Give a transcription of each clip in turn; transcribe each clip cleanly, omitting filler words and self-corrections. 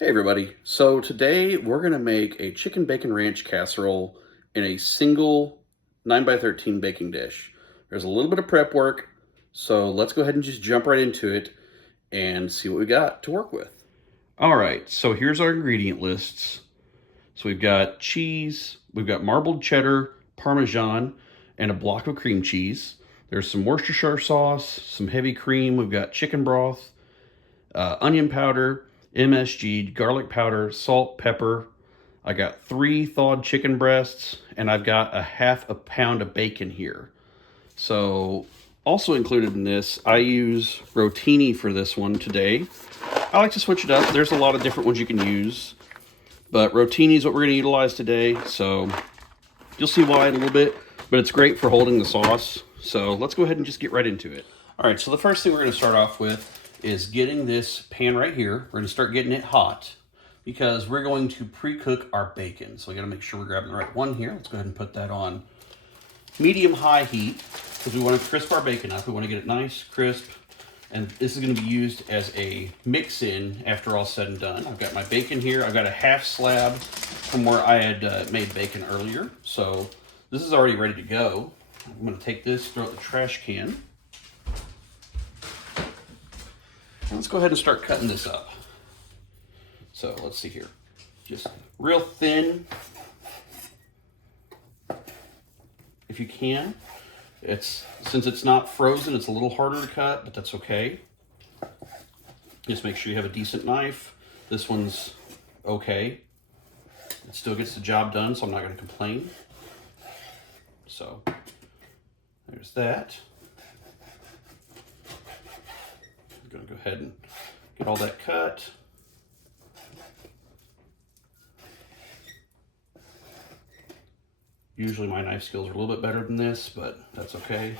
Hey everybody, so today we're going to make a chicken bacon ranch casserole in a single 9 by 13 baking dish. There's a little bit of prep work, so let's go ahead and just jump right into it and see what we got to work with. All right, so here's our ingredient lists. So we've got cheese, we've got marbled cheddar, Parmesan, and a block of cream cheese. There's some Worcestershire sauce, some heavy cream, we've got chicken broth, onion powder, MSG, garlic powder, salt, pepper. I got 3 thawed chicken breasts, and I've got a half a pound of bacon here. So also included in this, I use rotini for this one today. I like to switch it up. There's a lot of different ones you can use, but rotini is what we're going to utilize today. So you'll see why in a little bit, but it's great for holding the sauce. So let's go ahead and just get right into it. All right, so the first thing we're going to start off with is getting this pan right here. We're going to start getting it hot because we're going to pre-cook our bacon. So we got to make sure we're grabbing the right one here. Let's go ahead and put that on medium-high heat because we want to crisp our bacon up. We want to get it nice, crisp, and this is going to be used as a mix-in after all said and done. I've got my bacon here. I've got a half slab from where I had made bacon earlier. So this is already ready to go. I'm going to take this, throw it in the trash can. Let's go ahead and start cutting this up. So let's see here. Just real thin, if you can. Since it's not frozen, it's a little harder to cut, but that's okay. Just make sure you have a decent knife. This one's okay. It still gets the job done, so I'm not going to complain. So there's that. I'm going to go ahead and get all that cut. Usually my knife skills are a little bit better than this, but that's okay.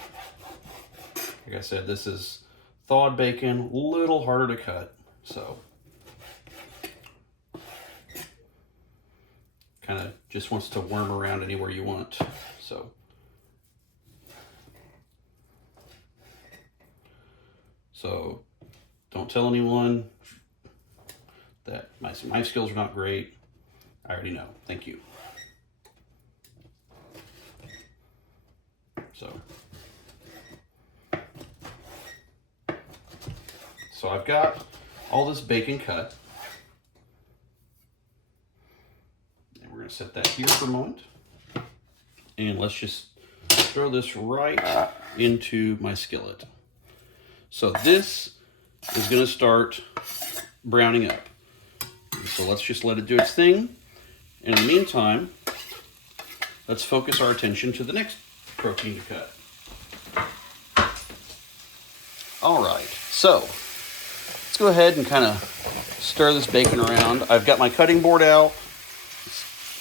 Like I said, this is thawed bacon, a little harder to cut, so kind of just wants to worm around anywhere you want. So don't tell anyone that my knife skills are not great. I already know. Thank you. So I've got all this bacon cut. And we're going to set that here for a moment. And let's just throw this right into my skillet. So this is going to start browning up. So let's just let it do its thing. In the meantime, let's focus our attention to the next protein to cut. All right, so let's go ahead and kind of stir this bacon around. I've got my cutting board out.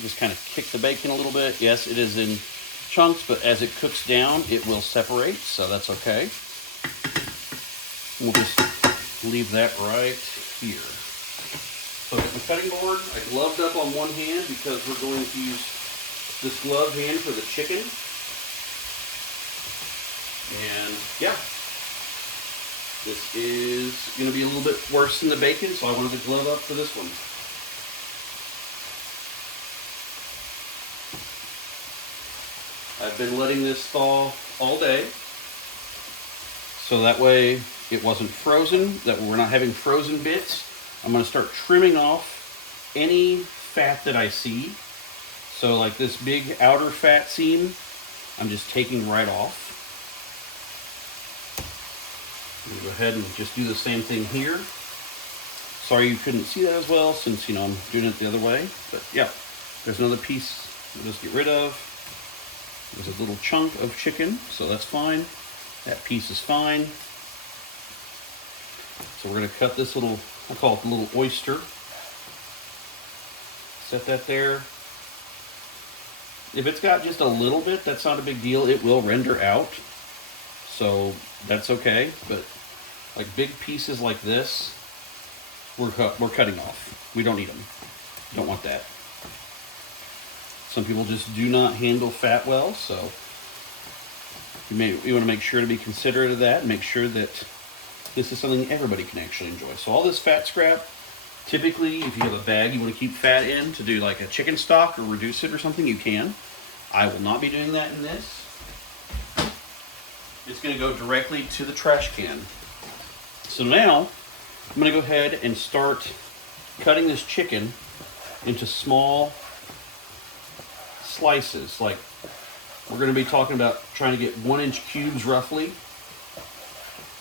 Just kind of kick the bacon a little bit. Yes, it is in chunks, but as it cooks down, it will separate, so that's okay. We'll just leave that right here. So I've got my cutting board. I gloved up on one hand because we're going to use this gloved hand for the chicken. And yeah, this is going to be a little bit worse than the bacon, so I wanted to glove up for this one. I've been letting this thaw all day, so that way it wasn't frozen, that we're not having frozen bits. I'm going to start trimming off any fat that I see. So like this big outer fat seam, I'm just taking right off. I'm going to go ahead and just do the same thing here. Sorry you couldn't see that as well since, I'm doing it the other way. But yeah, there's another piece we'll just get rid of. There's a little chunk of chicken, so that's fine. That piece is fine. So we're going to cut this little, I call it the little oyster. Set that there. If it's got just a little bit, that's not a big deal. It will render out, so that's okay. But like big pieces like this, we're cutting off. We don't need them. Don't want that. Some people just do not handle fat well, so you want to make sure to be considerate of that and make sure that this is something everybody can actually enjoy. So all this fat scrap, Typically, if you have a bag you want to keep fat in to do like a chicken stock or reduce it or something, you can. I will not be doing that in this. It's going to go directly to the trash can. So now, I'm going to go ahead and start cutting this chicken into small slices. Like, we're going to be talking about trying to get 1-inch cubes roughly.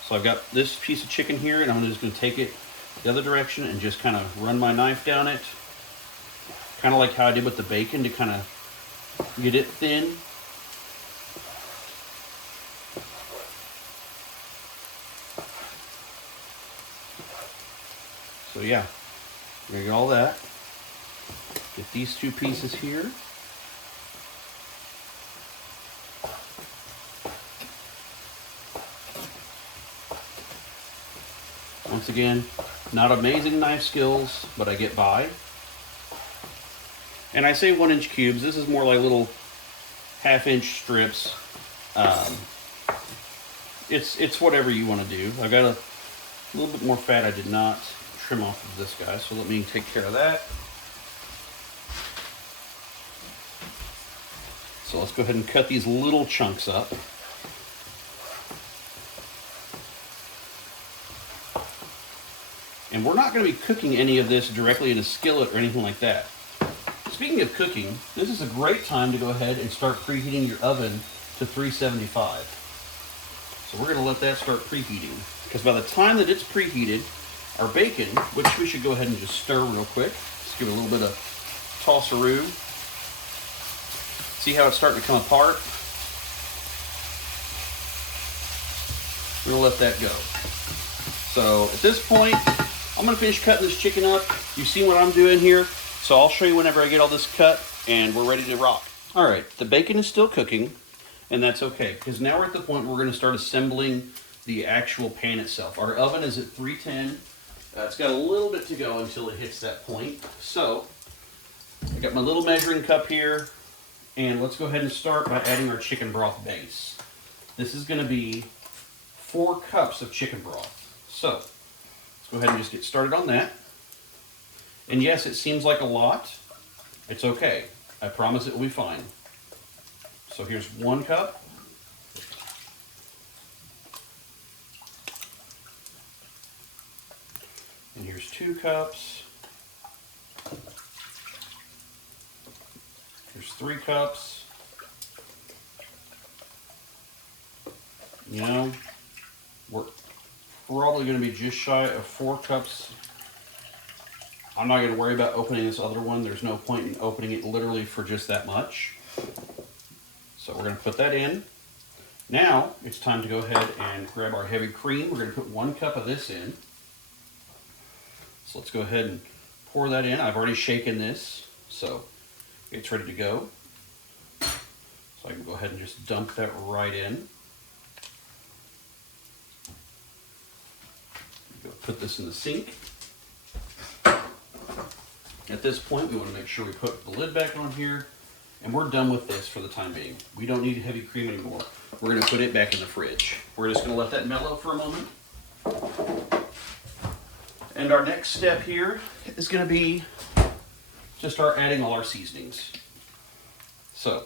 So I've got this piece of chicken here, and I'm just going to take it the other direction and just kind of run my knife down it. Kind of like how I did with the bacon to kind of get it thin. So yeah, we're going to get all that. Get these two pieces here. Once again, not amazing knife skills, but I get by. And I say 1-inch cubes. This is more like little 1/2-inch strips. It's whatever you want to do. I've got a little bit more fat I did not trim off of this guy, so let me take care of that. So let's go ahead and cut these little chunks up. And we're not going to be cooking any of this directly in a skillet or anything like that. Speaking of cooking, this is a great time to go ahead and start preheating your oven to 375. So we're going to let that start preheating. Because by the time that it's preheated, our bacon, which we should go ahead and just stir real quick. Just give it a little bit of toss-a-roo. See how it's starting to come apart? We're going to let that go. So at this point, I'm going to finish cutting this chicken up. You've seen what I'm doing here. So I'll show you whenever I get all this cut and we're ready to rock. All right, the bacon is still cooking, and that's okay, because now we're at the point where we're going to start assembling the actual pan itself. Our oven is at 310. It's got a little bit to go until it hits that point. So I got my little measuring cup here, and let's go ahead and start by adding our chicken broth base. This is going to be 4 cups of chicken broth. So let's go ahead and just get started on that. And yes, it seems like a lot. It's okay. I promise it will be fine. So here's 1 cup. And here's 2 cups. Here's 3 cups. You know, we're probably going to be just shy of 4 cups. I'm not going to worry about opening this other one. There's no point in opening it literally for just that much. So we're going to put that in. Now it's time to go ahead and grab our heavy cream. We're going to put 1 cup of this in. So let's go ahead and pour that in. I've already shaken this, so it's ready to go. So I can go ahead and just dump that right in. Go put this in the sink. At this point, we want to make sure we put the lid back on here, and we're done with this for the time being. We don't need heavy cream anymore. We're going to put it back in the fridge. We're just going to let that mellow for a moment. And our next step here is going to be to start adding all our seasonings. So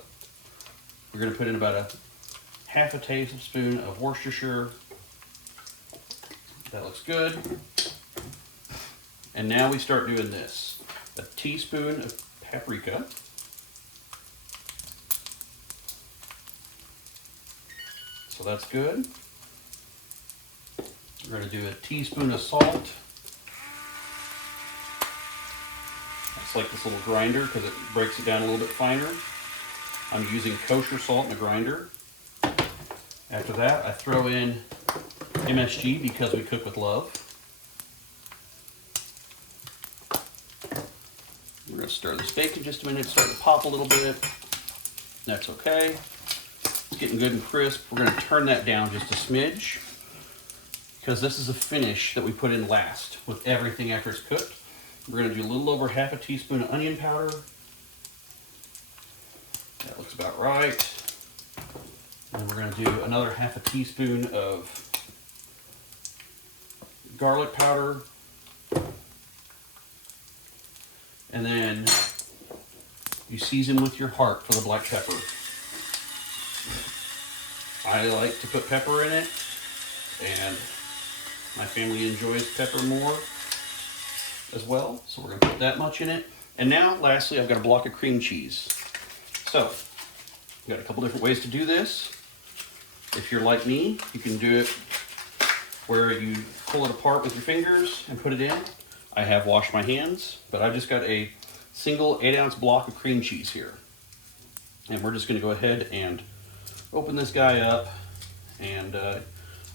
we're going to put in about 1/2 tablespoon of Worcestershire. That looks good. And now we start doing this. 1 teaspoon of paprika. So that's good. We're going to do 1 teaspoon of salt. That's like this little grinder because it breaks it down a little bit finer. I'm using kosher salt in a grinder. After that, I throw in MSG because we cook with love. We're going to stir this bacon just a minute, start to pop a little bit. That's okay. It's getting good and crisp. We're going to turn that down just a smidge because this is a finish that we put in last with everything after it's cooked. We're going to do a little over 1/2 teaspoon of onion powder. That looks about right. And we're going to do another 1/2 teaspoon of garlic powder. And then you season with your heart for the black pepper. I like to put pepper in it, and my family enjoys pepper more as well, so we're going to put that much in it. And now, lastly, I've got a block of cream cheese. So, I've got a couple different ways to do this. If you're like me, you can do it where you pull it apart with your fingers and put it in. I have washed my hands, but I've just got a single 8-ounce block of cream cheese here. And we're just going to go ahead and open this guy up, and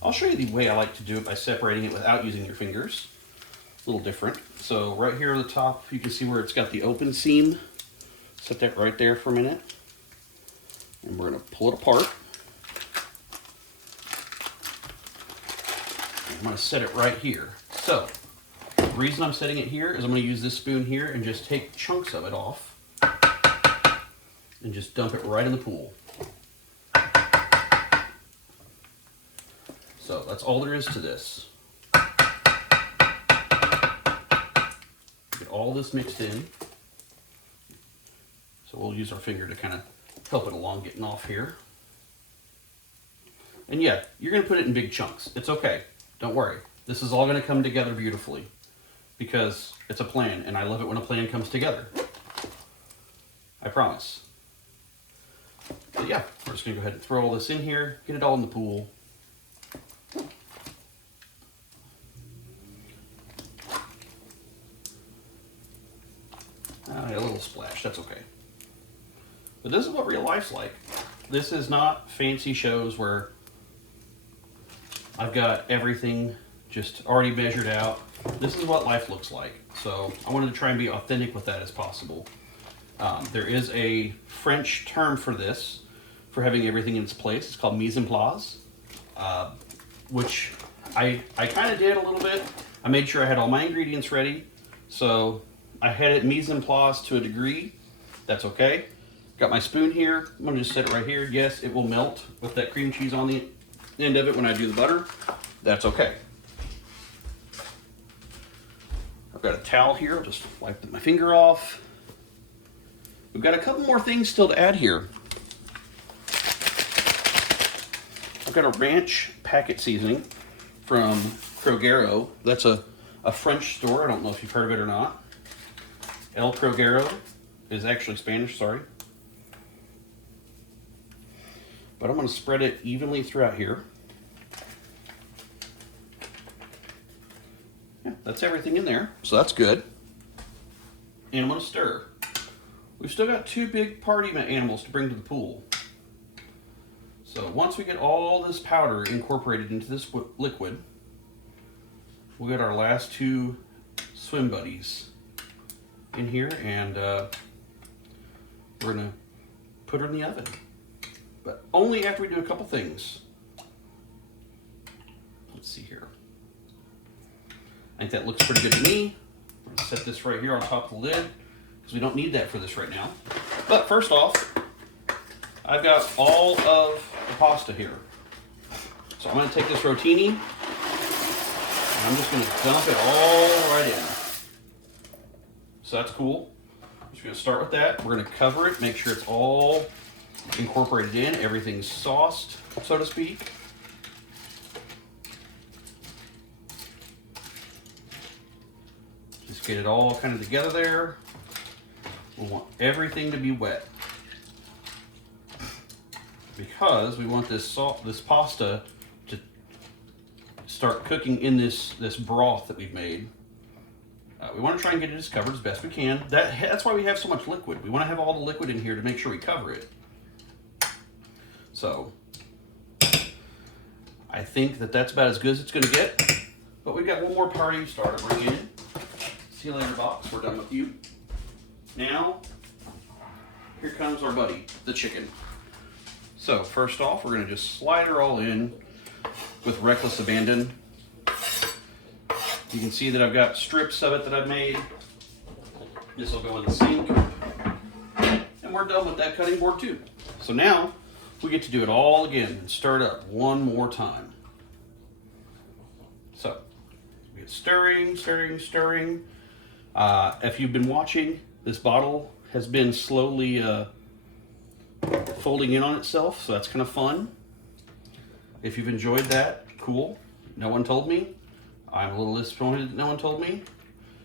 I'll show you the way I like to do it by separating it without using your fingers. A little different. So right here on the top, you can see where it's got the open seam. Set that right there for a minute. And we're going to pull it apart. I'm going to set it right here. So the reason I'm setting it here is I'm going to use this spoon here and just take chunks of it off and just dump it right in the pool. So that's all there is to this. Get all this mixed in. So we'll use our finger to kind of help it along getting off here. And yeah, you're going to put it in big chunks. It's okay. Don't worry. This is all going to come together beautifully because it's a plan, and I love it when a plan comes together. I promise. But yeah, we're just going to go ahead and throw all this in here, get it all in the pool. A little splash, that's okay. But this is what real life's like. This is not fancy shows where I've got everything just already measured out. This is what life looks like. So I wanted to try and be authentic with that as possible. There is a French term for this, for having everything in its place. It's called mise en place, which I kind of did a little bit. I made sure I had all my ingredients ready. So I had it mise en place to a degree. That's okay. Got my spoon here. I'm gonna just set it right here. Yes, it will melt with that cream cheese on the end of it when I do the butter. That's okay. I've got a towel here. I'll just wipe my finger off. We've got a couple more things still to add here. I've got a ranch packet seasoning from Crogero. That's a French store. I don't know if you've heard of it or not. El Crogero is actually Spanish, sorry. But I'm going to spread it evenly throughout here. Yeah, that's everything in there, so that's good. And I'm going to stir. We've still got 2 big party animals to bring to the pool. So once we get all this powder incorporated into this liquid, we'll get our last 2 swim buddies in here, and we're going to put her in the oven. But only after we do a couple things. Let's see here. I think that looks pretty good to me. I'm going to set this right here on top of the lid because we don't need that for this right now. But first off, I've got all of the pasta here. So I'm going to take this rotini and I'm just going to dump it all right in. So that's cool. I'm just going to start with that. We're going to cover it, make sure it's all incorporated in, everything's sauced, so to speak. Just get it all kind of together there. We want everything to be wet because we want this pasta to start cooking in this broth that we've made. We want to try and get it as covered as best we can. That's why we have so much liquid. We want to have all the liquid in here to make sure we cover it. So I think that's about as good as it's going to get. But we've got one more party starter to bring in. See you later, box. We're done with you. Now, here comes our buddy, the chicken. So first off, we're going to just slide her all in with reckless abandon. You can see that I've got strips of it that I've made. This will go in the sink. And we're done with that cutting board too. So now, we get to do it all again and stir it up one more time. So, we get stirring, stirring, stirring. If you've been watching, This bottle has been slowly folding in on itself, so that's kind of fun. If you've enjoyed that, cool. No one told me. I'm a little disappointed that no one told me.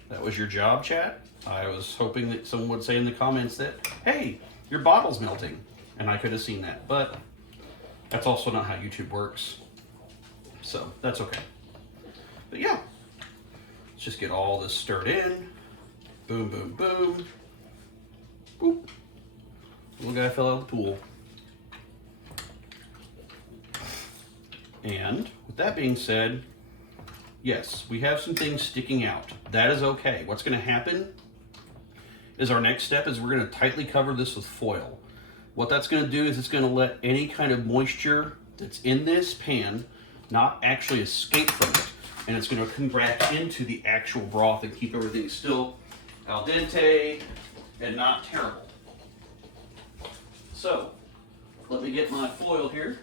That was your job, chat. I was hoping that someone would say in the comments that, hey, your bottle's melting. And I could have seen that, but that's also not how YouTube works. So that's okay. But yeah, let's just get all this stirred in. Boom, boom, boom. Boop. Little guy fell out of the pool. And with that being said, yes, we have some things sticking out. That is okay. What's going to happen is our next step is we're going to tightly cover this with foil. What that's going to do is it's going to let any kind of moisture that's in this pan not actually escape from it. And it's going to come back into the actual broth and keep everything still al dente and not terrible. So, let me get my foil here.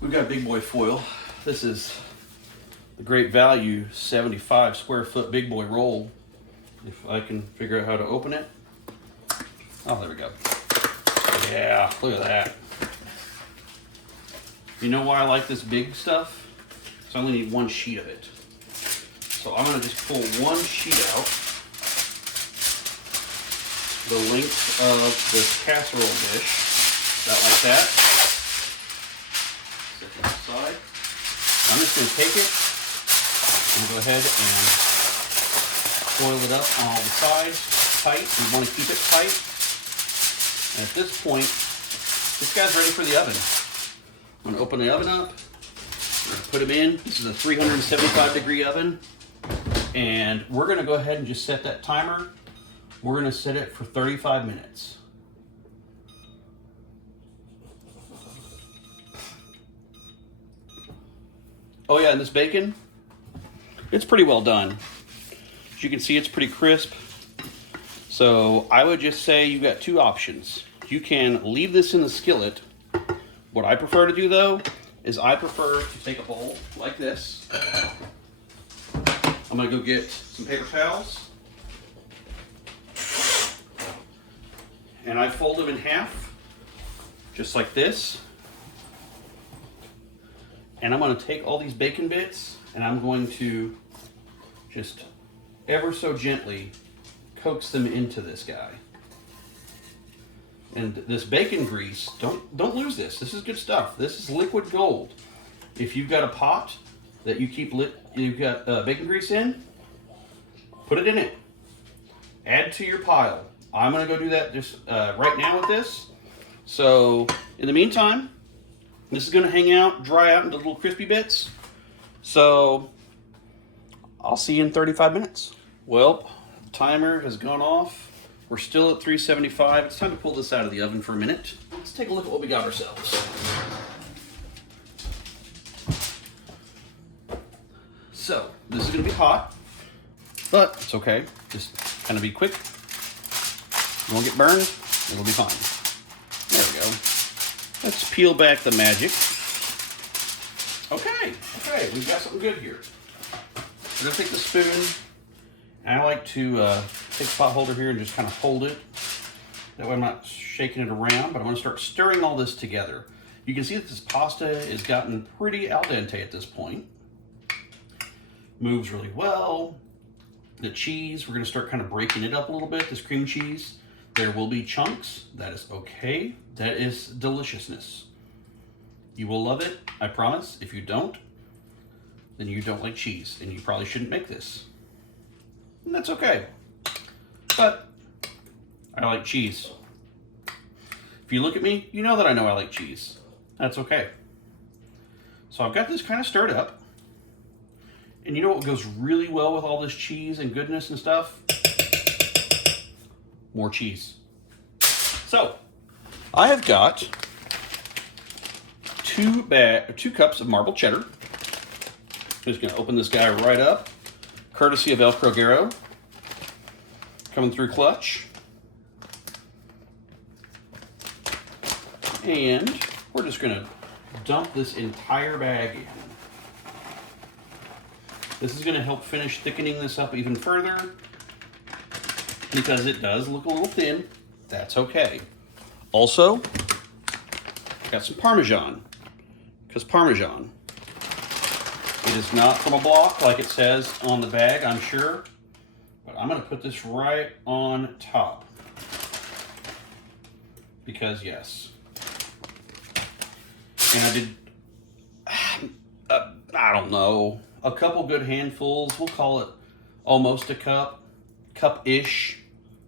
We've got big boy foil. This is the Great Value 75 square foot big boy roll. If I can figure out how to open it. Oh, there we go. Yeah, look at that. You know why I like this big stuff? So I only need one sheet of it. So I'm gonna just pull one sheet out, the length of this casserole dish, about like that. Set that aside. I'm just gonna take it and go ahead and foil it up on all the sides, tight. We wanna keep it tight. And at this point, this guy's ready for the oven. I'm gonna open the oven up, I'm gonna put him in. This is a 375 degree oven. And we're gonna go ahead and just set that timer. We're gonna set it for 35 minutes. Oh yeah, and this bacon, it's pretty well done. As you can see, it's pretty crisp. So I would just say you got two options. You can leave this in the skillet. What I prefer to do though, is I prefer to take a bowl like this. I'm gonna go get some paper towels. And I fold them in half, just like this. And I'm gonna take all these bacon bits and I'm going to just ever so gently coax them into this guy. And this bacon grease, don't lose this. This is good stuff. This is liquid gold. If you've got a pot that you keep you've got bacon grease in, put it in it. Add to your pile. I'm gonna go do that just right now with this. So in the meantime, this is gonna hang out, dry out into little crispy bits. So I'll see you in 35 minutes. Well, the timer has gone off. We're still at 375. It's time to pull this out of the oven for a minute. Let's take a look at what we got ourselves. So, this is gonna be hot, but it's okay. Just kind of be quick. You won't get burned, it'll be fine. There we go. Let's peel back the magic. Okay, we've got something good here. We're gonna take the spoon, and I like to take the pot holder here and just kind of hold it. That way I'm not shaking it around, but I'm gonna start stirring all this together. You can see that this pasta has gotten pretty al dente at this point. Moves really well. The cheese, we're gonna start kind of breaking it up a little bit, this cream cheese. There will be chunks, that is okay. That is deliciousness. You will love it, I promise. If you don't, then you don't like cheese, and you probably shouldn't make this. And that's okay. But I like cheese. If you look at me, you know that I know I like cheese. That's okay. So I've got this kind of stirred up. And you know what goes really well with all this cheese and goodness and stuff? More cheese. So I have got two cups of marbled cheddar. I'm just gonna open this guy right up, courtesy of El Croguero. Coming through clutch. And we're just gonna dump this entire bag in. This is going to help finish thickening this up even further because it does look a little thin. That's okay. Also, got some Parmesan, because Parmesan, it is not from a block like it says on the bag, I'm sure, but I'm going to put this right on top because yes. And I did, I don't know, a couple good handfuls. We'll call it almost a cup-ish,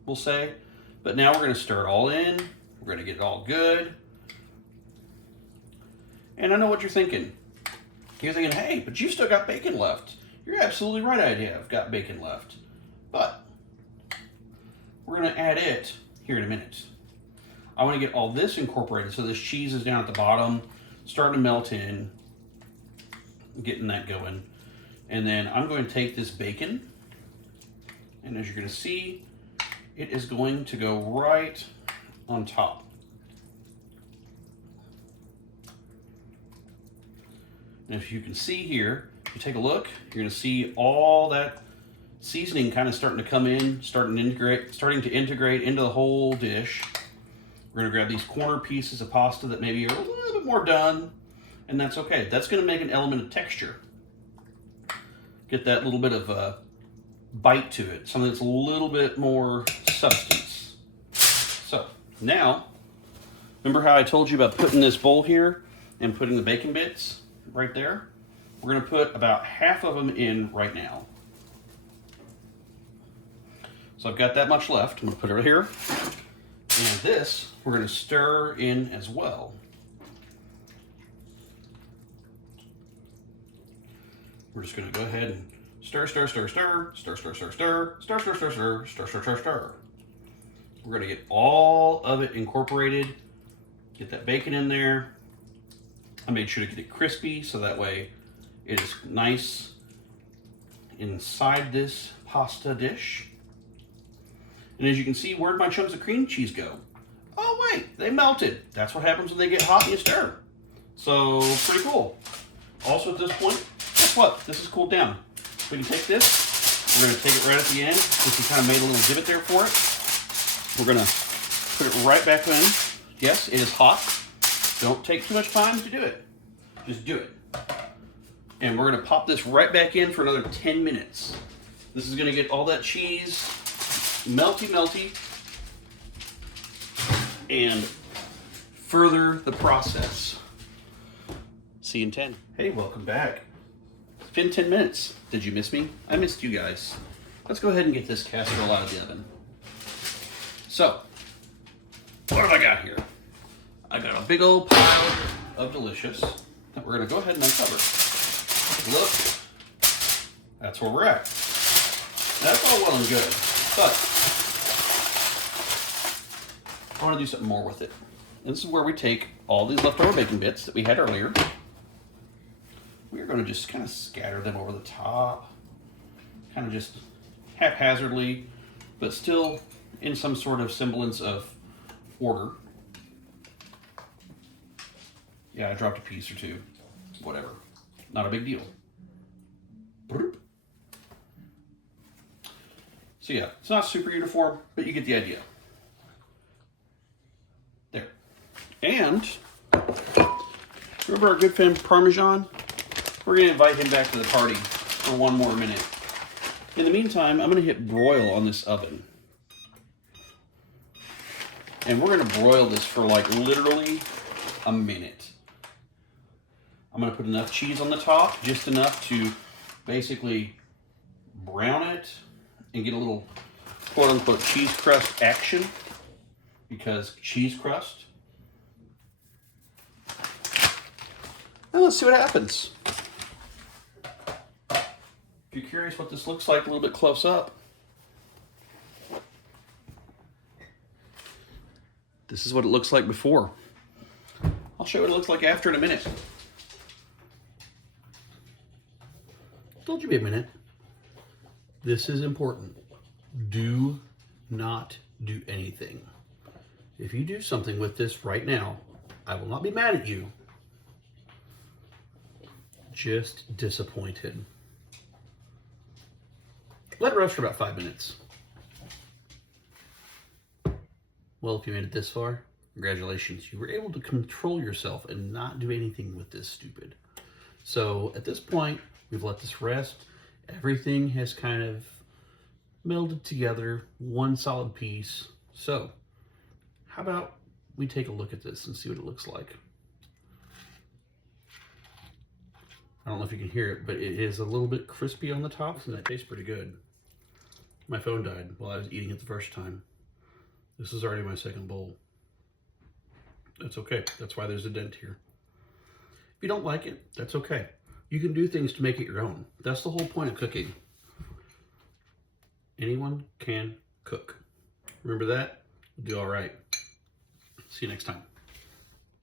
we'll say. But now we're going to stir it all in. We're going to get it all good. And I know what you're thinking. You're thinking, hey, but you've still got bacon left. You're absolutely right, I've got bacon left. But we're going to add it here in a minute. I want to get all this incorporated so this cheese is down at the bottom, starting to melt in, getting that going. And then I'm going to take this bacon, and as you're going to see, it is going to go right on top. And if you can see here, if you take a look, you're going to see all that seasoning kind of starting to come in, starting to integrate into the whole dish. We're going to grab these corner pieces of pasta that maybe are a little bit more done, and that's okay. That's going to make an element of texture. Get that little bit of a bite to it, something that's a little bit more substance. So now, remember how I told you about putting this bowl here and putting the bacon bits right there? We're going to put about half of them in right now. So I've got that much left. I'm going to put it right here. And this, we're going to stir in as well. We're just going to go ahead and stir, stir, stir, stir, stir, stir, stir, stir, stir, stir, stir, stir, stir, stir, stir, stir. We're going to get all of it incorporated. Get that bacon in there. I made sure to get it crispy so that way it is nice inside this pasta dish. And as you can see, where'd my chunks of cream cheese go? Oh wait, they melted. That's what happens when they get hot and you stir. So, pretty cool. Also at this point, guess what? This is cooled down. We can take this, we're gonna take it right at the end, since we kind of made a little divot there for it. We're gonna put it right back in. Yes, it is hot. Don't take too much time to do it. Just do it. And we're gonna pop this right back in for another 10 minutes. This is gonna get all that cheese melty, and further the process. See you in 10. Hey, welcome back. It's been 10 minutes. Did you miss me? I missed you guys. Let's go ahead and get this casserole out of the oven. So, what have I got here? I got a big old pile of delicious that we're gonna go ahead and uncover. Look, that's where we're at. That's all well and good, but I want to do something more with it. And this is where we take all these leftover bacon bits that we had earlier. We're going to just kind of scatter them over the top, kind of just haphazardly, but still in some sort of semblance of order. Yeah, I dropped a piece or two. Whatever. Not a big deal. So yeah, it's not super uniform, but you get the idea. There. And remember our good friend Parmesan? We're going to invite him back to the party for one more minute. In the meantime, I'm going to hit broil on this oven. And we're going to broil this for like literally a minute. I'm going to put enough cheese on the top, just enough to basically brown it and get a little quote-unquote cheese crust action, because cheese crust. And let's see what happens. If you're curious what this looks like a little bit close up, this is what it looks like before. I'll show you what it looks like after in a minute. Told you be a minute. This is important. Do not do anything. If you do something with this right now, I will not be mad at you. Just disappointed. let it roast for about 5 minutes. Well, if you made it this far, congratulations. You were able to control yourself and not do anything with this stupid. So at this point, we've let this rest. Everything has kind of melded together, one solid piece. So how about we take a look at this and see what it looks like. I don't know if you can hear it, but it is a little bit crispy on the top, and that tastes pretty good. My phone died while I was eating it the first time. This is already my second bowl. That's okay. That's why there's a dent here. If you don't like it, that's okay. You can do things to make it your own. That's the whole point of cooking. Anyone can cook. Remember that? You'll do all right. See you next time.